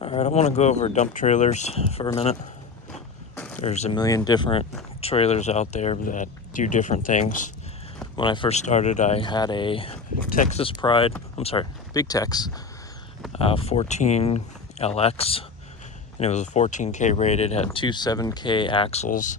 Alright, I want to go over dump trailers for a minute. There's a million different trailers out there that do different things. When I first started, I had a Bigtex 14LX, and it was a 14K rated, had two 7K axles,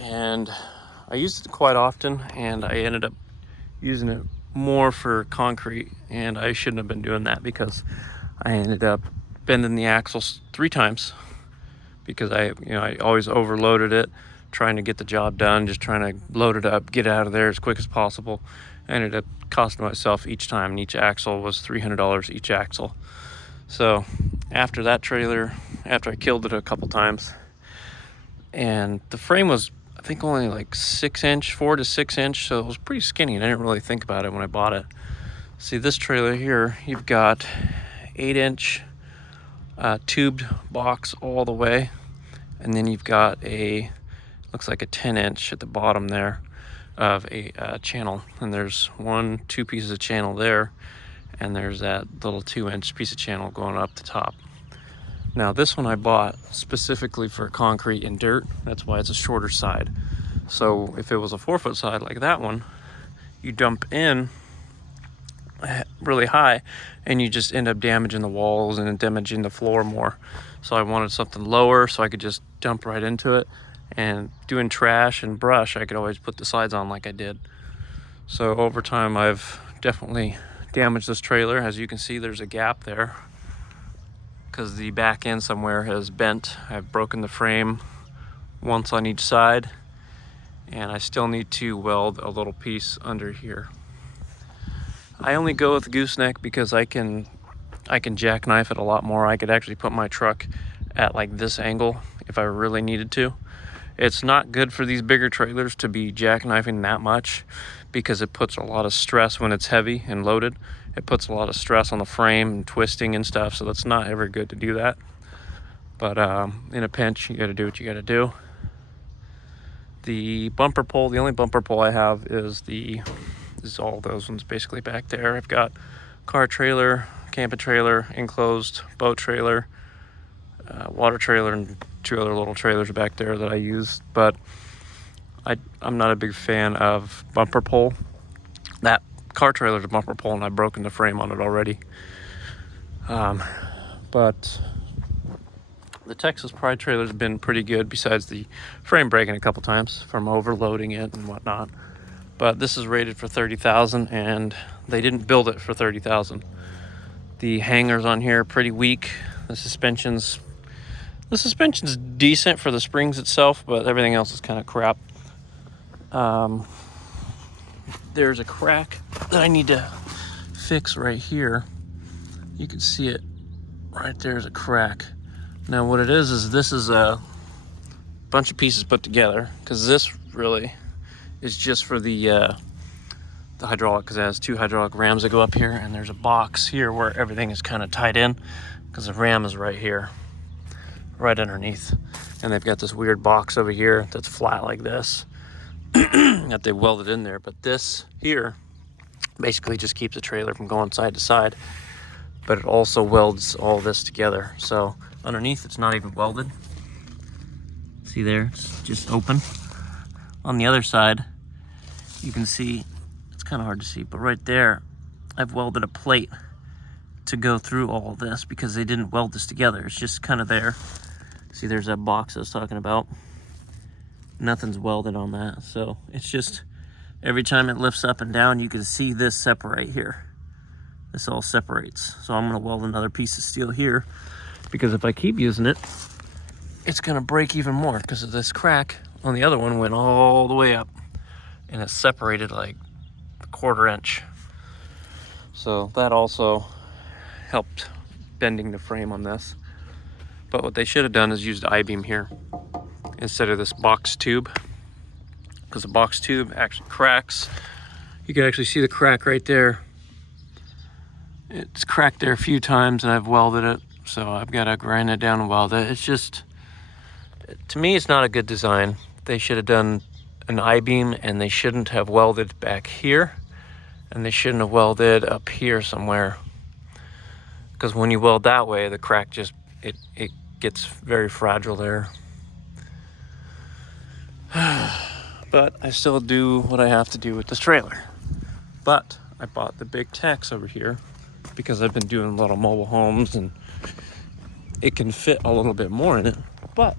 and I used it quite often, and I ended up using it more for concrete, and I shouldn't have been doing that because I ended up bending the axles 3 times because I always overloaded it, trying to get the job done, just trying to load it up, get it out of there as quick as possible. I ended up costing myself each time, and each axle was $300 each axle. So after that trailer, after I killed it a couple times, and the frame was, I think, only like 6-inch, 4 to 6 inch, so it was pretty skinny, and I didn't really think about it when I bought it. See, this trailer here, you've got 8-inch tubed box all the way, and then you've got looks like a 10-inch at the bottom there of a channel, and there's 2 pieces of channel there, and there's that little 2-inch piece of channel going up the top. Now this one I bought specifically for concrete and dirt. That's why it's a shorter side. So if it was a 4-foot side like that one, you dump in really high and you just end up damaging the walls and damaging the floor more. So I wanted something lower so I could just dump right into it, and doing trash and brush, I could always put the sides on like I did. So over time I've definitely damaged this trailer. As you can see, there's a gap there because the back end somewhere has bent. I've broken the frame once on each side, and I still need to weld a little piece under here. I only go with gooseneck because I can jackknife it a lot more. I could actually put my truck at like this angle if I really needed to. It's not good for these bigger trailers to be jackknifing that much because it puts a lot of stress when it's heavy and loaded. It puts a lot of stress on the frame and twisting and stuff, so that's not ever good to do that. But in a pinch, you gotta do what you gotta do. The bumper pole, the only bumper pole I have is all those ones basically back there. I've got car trailer, camping trailer, enclosed boat trailer, water trailer, and 2 other little trailers back there that I use. But I'm not a big fan of bumper pole. That car trailer's a bumper pole, and I've broken the frame on it already. But the Texaspride trailer's been pretty good, besides the frame breaking a couple times from overloading it and whatnot. But this is rated for $30,000, and they didn't build it for $30,000. The hangers on here are pretty weak. The suspension's decent for the springs itself, but everything else is kind of crap. There's a crack that I need to fix right here. You can see it right there's a crack. Now what it is this is a bunch of pieces put together, because this really is just for the hydraulic, because it has 2 hydraulic rams that go up here, and there's a box here where everything is kind of tied in because the ram is right here, right underneath, and they've got this weird box over here that's flat like this that they welded in there. But this here basically just keeps the trailer from going side to side, but it also welds all this together. So underneath it's not even welded. See there, it's just open. On the other side, you can see, it's kind of hard to see, but right there I've welded a plate to go through all of this because they didn't weld this together. It's just kind of there. See, there's that box I was talking about. Nothing's welded on that, so it's just every time it lifts up and down, you can see this separate here. This all separates. So I'm gonna weld another piece of steel here, because if I keep using it, it's gonna break even more because of this crack on the other one went all the way up, and it separated like a 1/4 inch. So that also helped bending the frame on this. But what they should have done is used I-beam here instead of this box tube, because the box tube actually cracks. You can actually see the crack right there. It's cracked there a few times, and I've welded it, so I've got to grind it down and weld it. It's just, to me, it's not a good design. They should have done an I-beam, and they shouldn't have welded back here, and they shouldn't have welded up here somewhere, because when you weld that way, the crack just, it gets very fragile there. But I still do what I have to do with this trailer. But I bought the Bigtex over here because I've been doing a lot of mobile homes and it can fit a little bit more in it, but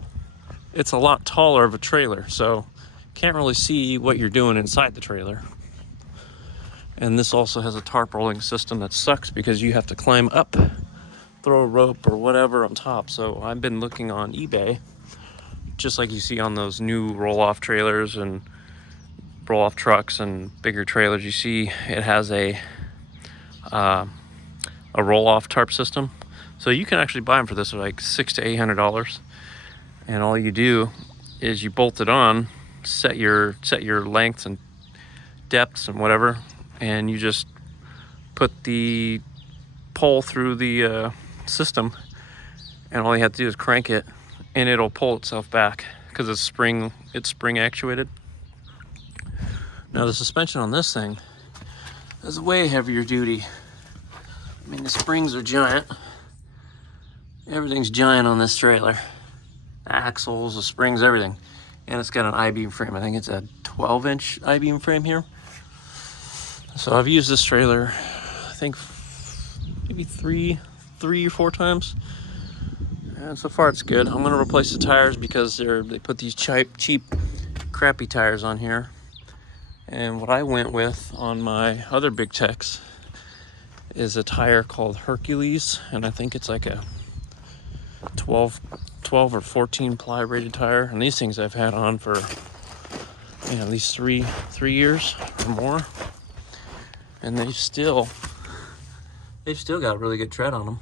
it's a lot taller of a trailer, so can't really see what you're doing inside the trailer. And this also has a tarp rolling system that sucks because you have to climb up, throw a rope or whatever on top. So I've been looking on eBay, just like you see on those new roll-off trailers and roll-off trucks and bigger trailers. You see it has a roll-off tarp system. So you can actually buy them for this for like $600 to $800. And all you do is you bolt it on, set your lengths and depths and whatever, and you just put the pole through the system, and all you have to do is crank it and it'll pull itself back because it's spring actuated. Now the suspension on this thing is way heavier duty. I mean, the springs are giant. Everything's giant on this trailer. The axles, the springs, everything. And it's got an I-beam frame. I think it's a 12-inch I-beam frame here. So I've used this trailer, I think maybe three or four times. And so far it's good. I'm gonna replace the tires because they put these cheap, crappy tires on here. And what I went with on my other Bigtex is a tire called Hercules, and I think it's like a 12 or 14 ply rated tire. And these things I've had on for at least three years or more, and they've still got really good tread on them.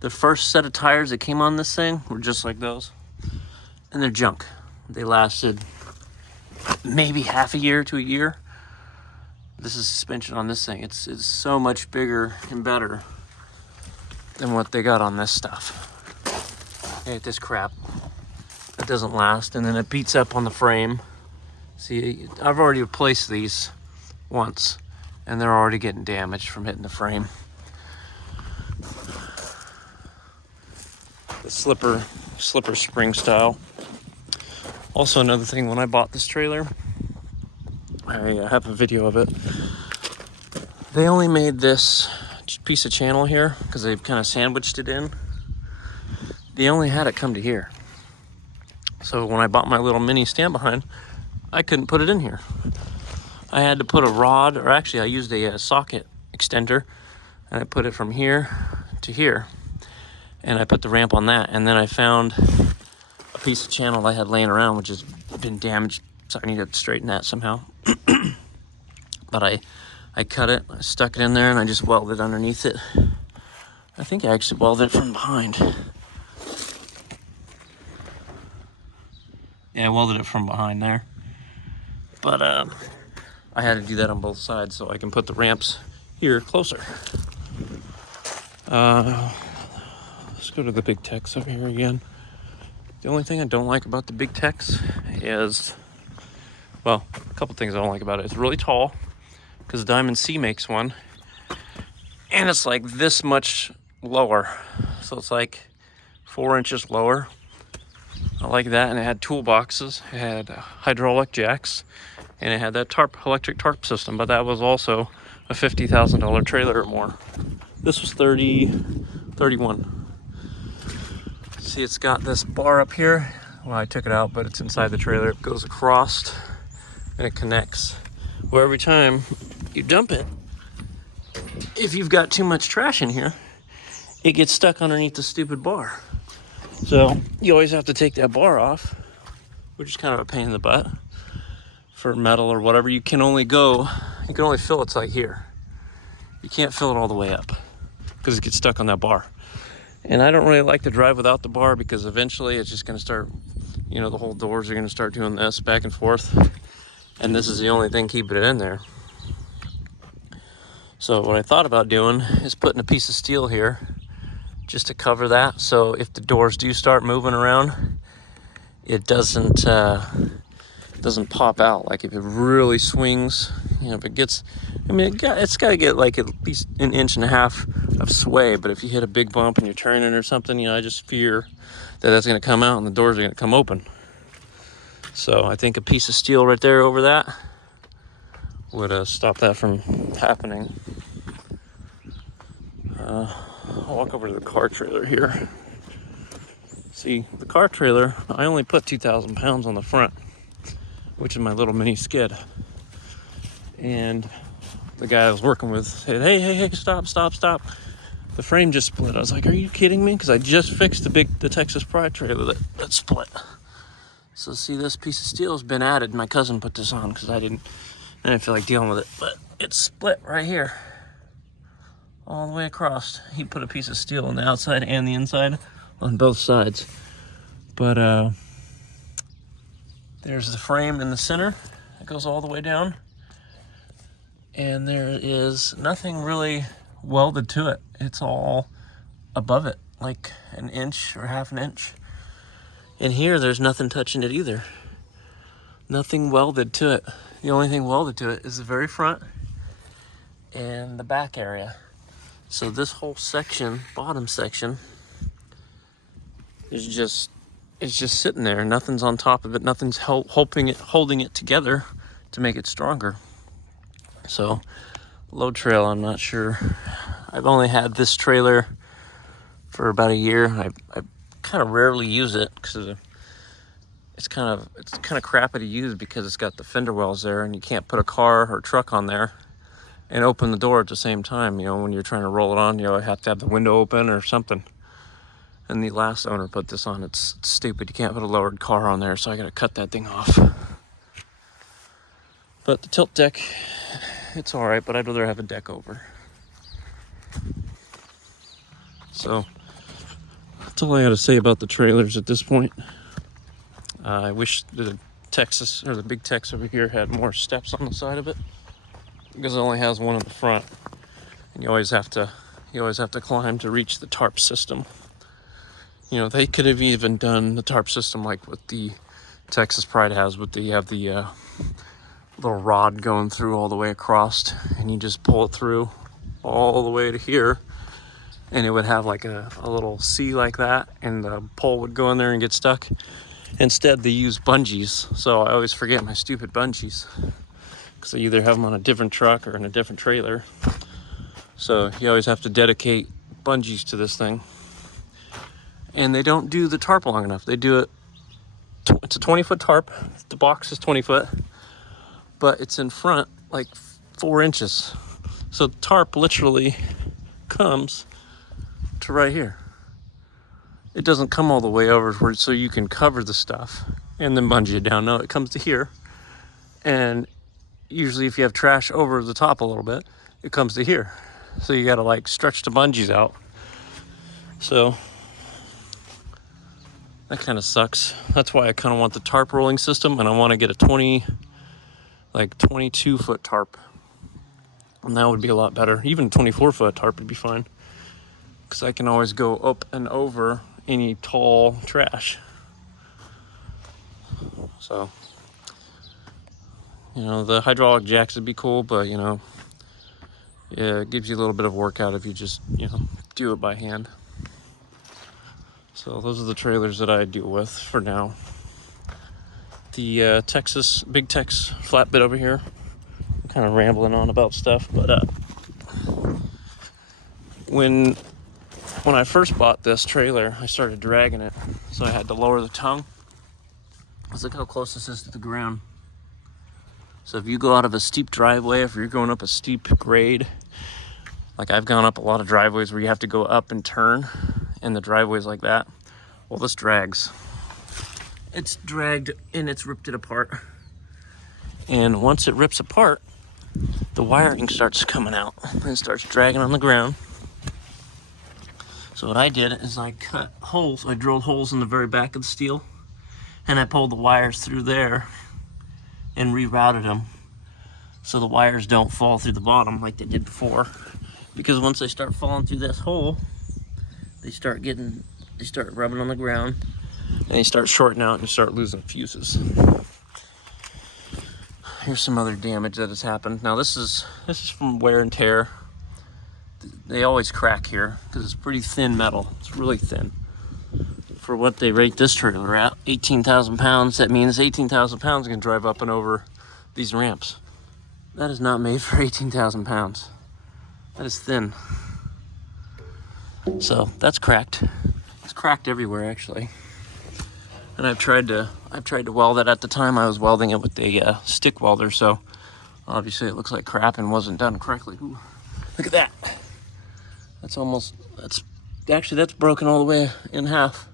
The first set of tires that came on this thing were just like those, and they're junk. They lasted maybe half a year to a year. This is suspension on this thing. It's so much bigger and better than what they got on this stuff. I hate this crap. It doesn't last, and then it beats up on the frame. See, I've already replaced these once, and they're already getting damaged from hitting the frame. The slipper spring style. Also, another thing, when I bought this trailer, I have a video of it. They only made this piece of channel here because they've kind of sandwiched it in. They only had it come to here. So when I bought my little mini stand behind, I couldn't put it in here. I had to put a rod, or actually I used a socket extender, and I put it from here to here. And I put the ramp on that, and then I found a piece of channel I had laying around which has been damaged, so I need to straighten that somehow. But I cut it, I stuck it in there, and I just welded underneath it. I think I actually welded it from behind. Yeah, I welded it from behind there. But I had to do that on both sides so I can put the ramps here closer. Let's go to the Bigtex over here again. The only thing I don't like about the Bigtex is, well, a couple things I don't like about it. It's really tall, because Diamond C makes one, and it's like this much lower. So it's like 4 inches lower. I like that, and it had toolboxes, it had hydraulic jacks, and it had that electric tarp system, but that was also a $50,000 trailer or more. This was 31. See, it's got this bar up here. Well, I took it out, but it's inside the trailer. It goes across and it connects. Well, every time you dump it, if you've got too much trash in here, it gets stuck underneath the stupid bar. So you always have to take that bar off, which is kind of a pain in the butt for metal or whatever. You can only fill it's like here. You can't fill it all the way up because it gets stuck on that bar. And I don't really like to drive without the bar because eventually it's just going to start, the whole doors are going to start doing this back and forth. And this is the only thing keeping it in there. So what I thought about doing is putting a piece of steel here just to cover that. So if the doors do start moving around, it doesn't pop out. Like if it really swings, You know, if it gets, I mean, it's got to get like at least 1.5 inches of sway. But if you hit a big bump and you're turning or something, you know, I just fear that that's going to come out and the doors are going to come open. So I think a piece of steel right there over that would stop that from happening. I'll walk over to the car trailer here. See, the car trailer, I only put 2,000 pounds on the front, which is my little mini skid. And the guy I was working with said, hey, stop. The frame just split. I was like, are you kidding me? Because I just fixed the Texaspride trailer that split. So see, this piece of steel has been added. My cousin put this on because I didn't feel like dealing with it. But it's split right here, all the way across. He put a piece of steel on the outside and the inside on both sides. But there's the frame in the center. It goes all the way down. And there is nothing really welded to it. It's all above it, like 1 inch or 1/2 inch. And here, there's nothing touching it either. Nothing welded to it. The only thing welded to it is the very front and the back area. So this whole section, bottom section, is just sitting there. Nothing's on top of it. Nothing's holding it together to make it stronger. So load trail, I'm not sure. I've only had this trailer for about a year. I kind of rarely use it because it's kind of crappy to use because it's got the fender wells there, and you can't put a car or truck on there and open the door at the same time. You know, when you're trying to roll it on, you know, I have to have the window open or something. And the last owner put this on. It's stupid. You can't put a lowered car on there, so I got to cut that thing off. But the tilt deck, it's all right, but I'd rather have a deck over. So that's all I got to say about the trailers at this point. I wish the Texas or the Bigtex over here had more steps on the side of it, because it only has one in the front, and you always have to climb to reach the tarp system. You know, they could have even done the tarp system like what the Texaspride has, but you have the little rod going through all the way across, and you just pull it through all the way to here, and it would have like a little C like that, and the pole would go in there and get stuck. Instead, they use bungees, so I always forget my stupid bungees, because I either have them on a different truck or in a different trailer. So you always have to dedicate bungees to this thing. And they don't do the tarp long enough. They do it, it's a 20-foot tarp. The box is 20 foot, but it's in front like 4 inches. So the tarp literally comes to right here. It doesn't come all the way over so you can cover the stuff and then bungee it down. No, it comes to here. And usually if you have trash over the top a little bit, it comes to here. So you gotta like stretch the bungees out. So that kind of sucks. That's why I kind of want the tarp rolling system, and I want to get a 22-foot tarp. And that would be a lot better. Even a 24-foot tarp would be fine, because I can always go up and over any tall trash. So, you know, the hydraulic jacks would be cool, but, you know, yeah, it gives you a little bit of workout if you just, you know, do it by hand. So those are the trailers that I deal with for now. The Texas Bigtex flatbed over here. I'm kind of rambling on about stuff, but when I first bought this trailer, I started dragging it, so I had to lower the tongue. Let's look how close this is to the ground. So if you go out of a steep driveway, if you're going up a steep grade, like I've gone up a lot of driveways where you have to go up and turn, and the driveway's like that, well, this drags. It's dragged and it's ripped it apart. And once it rips apart, the wiring starts coming out and it starts dragging on the ground. So what I did is I cut holes. I drilled holes in the very back of the steel, and I pulled the wires through there and rerouted them so the wires don't fall through the bottom like they did before. Because once they start falling through this hole, they start rubbing on the ground, and they start shorting out and you start losing fuses. Here's some other damage that has happened. Now this is from wear and tear. They always crack here because it's pretty thin metal. It's really thin. For what they rate this trailer at, 18,000 pounds, that means 18,000 pounds can drive up and over these ramps. That is not made for 18,000 pounds. That is thin. So that's cracked. It's cracked everywhere actually. And I've tried to weld it. At the time I was welding it with a stick welder, so obviously it looks like crap and wasn't done correctly. Ooh, look at that. That's broken all the way in half.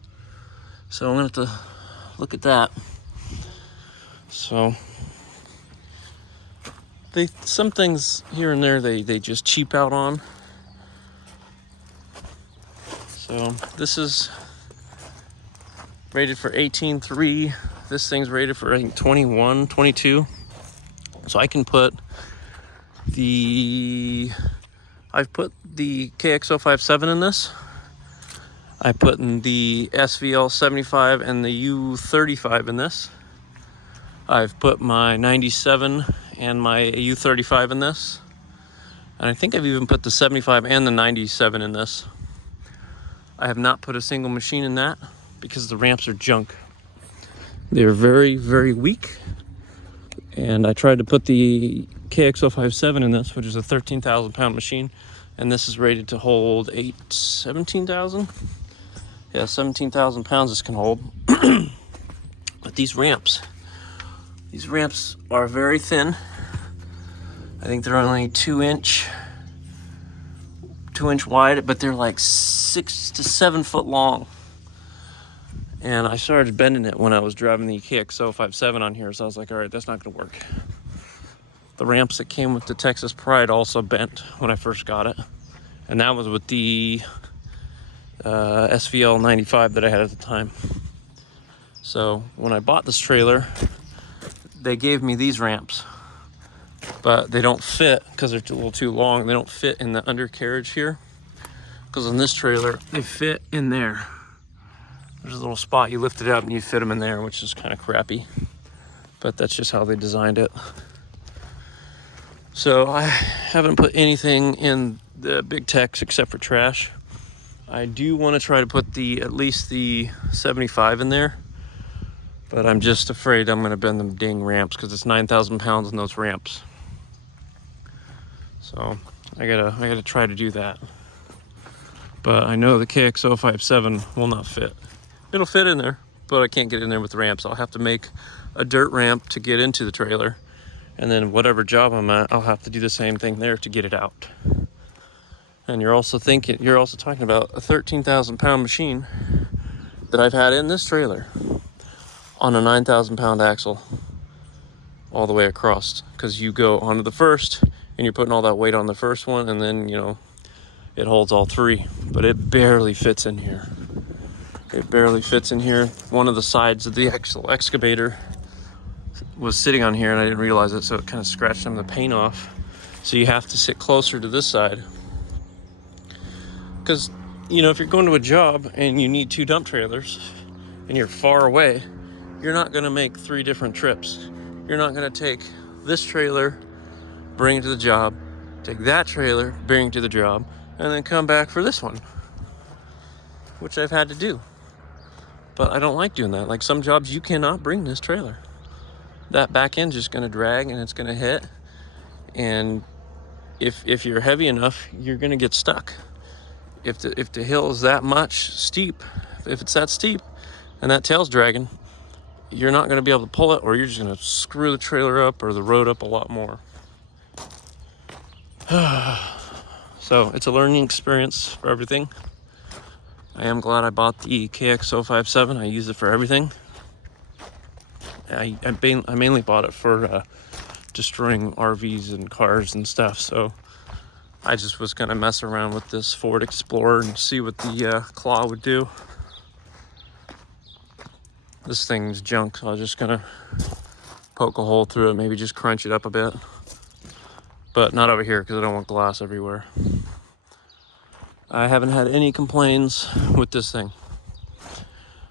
So I'm gonna have to look at that. So some things here and there they just cheap out on. So this is rated for 18.3. This thing's rated for I think 21, 22. So I can put I've put the KX057 in this. I put in the SVL 75 and the U35 in this. I've put my 97 and my U35 in this. And I think I've even put the 75 and the 97 in this. I have not put a single machine in that because the ramps are junk. They're very, very weak. And I tried to put the KX057 in this, which is a 13,000 pound machine. And this is rated to hold 17,000? Yeah, 17,000 pounds this can hold. But these ramps are very thin. I think they're only 2-inch wide, but they're like 6 to 7 foot long. And I started bending it when I was driving the KX057 on here, so I was like, all right, that's not gonna work. The ramps that came with the Texaspride also bent when I first got it. And that was with the SVL 95 that I had at the time. So when I bought this trailer, they gave me these ramps, but they don't fit because they're a little too long. They don't fit in the undercarriage here. Because on this trailer, they fit in there. There's a little spot, you lift it up and you fit them in there, which is kind of crappy. But that's just how they designed it. So I haven't put anything in the Bigtex except for trash. I do want to try to put at least the 75 in there, but I'm just afraid I'm going to bend them dang ramps because it's 9,000 pounds in those ramps. So I gotta try to do that. But I know the KX057 will not fit. It'll fit in there, but I can't get in there with the ramps. I'll have to make a dirt ramp to get into the trailer. And then whatever job I'm at, I'll have to do the same thing there to get it out. And you're also talking about a 13,000 pound machine that I've had in this trailer on a 9,000 pound axle all the way across. Because you go onto the first and you're putting all that weight on the first one, and then, you know, it holds all three. But it barely fits in here. It barely fits in here. One of the sides of the actual excavator was sitting on here and I didn't realize it, so it kind of scratched some of the paint off. So you have to sit closer to this side. Because, you know, if you're going to a job and you need 2 dump trailers and you're far away, you're not going to make 3 different trips. You're not going to take this trailer, bring it to the job, take that trailer, bring it to the job, and then come back for this one, which I've had to do. But I don't like doing that. Like some jobs, you cannot bring this trailer. That back end's just going to drag and it's going to hit. And if you're heavy enough, you're going to get stuck. If the hill is that much steep, if it's that steep and that tail's dragging, you're not going to be able to pull it, or you're just going to screw the trailer up or the road up a lot more. So it's a learning experience for everything. I am glad I bought the KX057. I use it for everything. I mainly bought it for destroying RVs and cars and stuff, so I just was gonna mess around with this Ford Explorer and see what the claw would do. This thing's junk, so I was just gonna poke a hole through it, maybe just crunch it up a bit. But not over here because I don't want glass everywhere. I haven't had any complaints with this thing.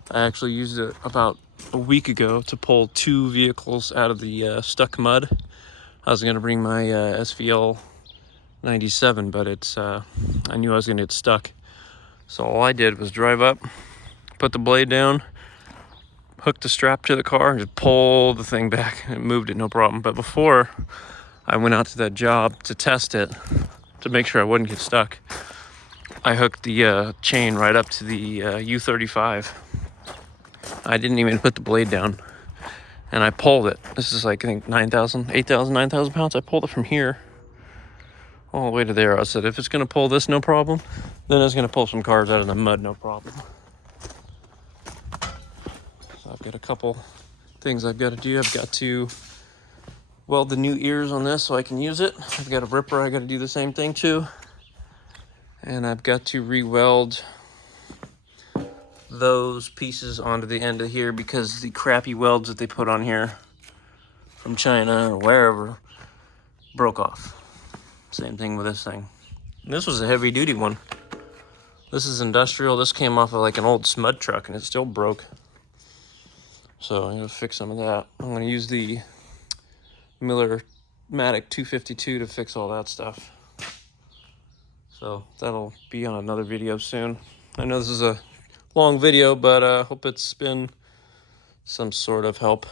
I actually used it about a week ago to pull 2 vehicles out of the stuck mud I was gonna bring my SVL 97, but it's I knew I was gonna get stuck. So all I did was drive up, put the blade down, hooked the strap to the car, and just pull the thing back, and it moved it no problem. But before I went out to that job to test it, to make sure I wouldn't get stuck, I hooked the chain right up to the U35. I didn't even put the blade down, and I pulled it. This is like, I think 9,000 pounds. I pulled it from here all the way to there. I said, if it's gonna pull this no problem, then it's gonna pull some cars out of the mud no problem. So I've got a couple things I've got to do. I've got to weld the new ears on this so I can use it. I've got a ripper I got to do the same thing to. And I've got to re-weld those pieces onto the end of here because the crappy welds that they put on here from China or wherever broke off. Same thing with this thing. This was a heavy duty one. This is industrial. This came off of like an old Smud truck and it still broke. So I'm gonna fix some of that. I'm gonna use the Miller Matic 252 to fix all that stuff. So that'll be on another video soon. I know this is a long video, but I hope it's been some sort of help.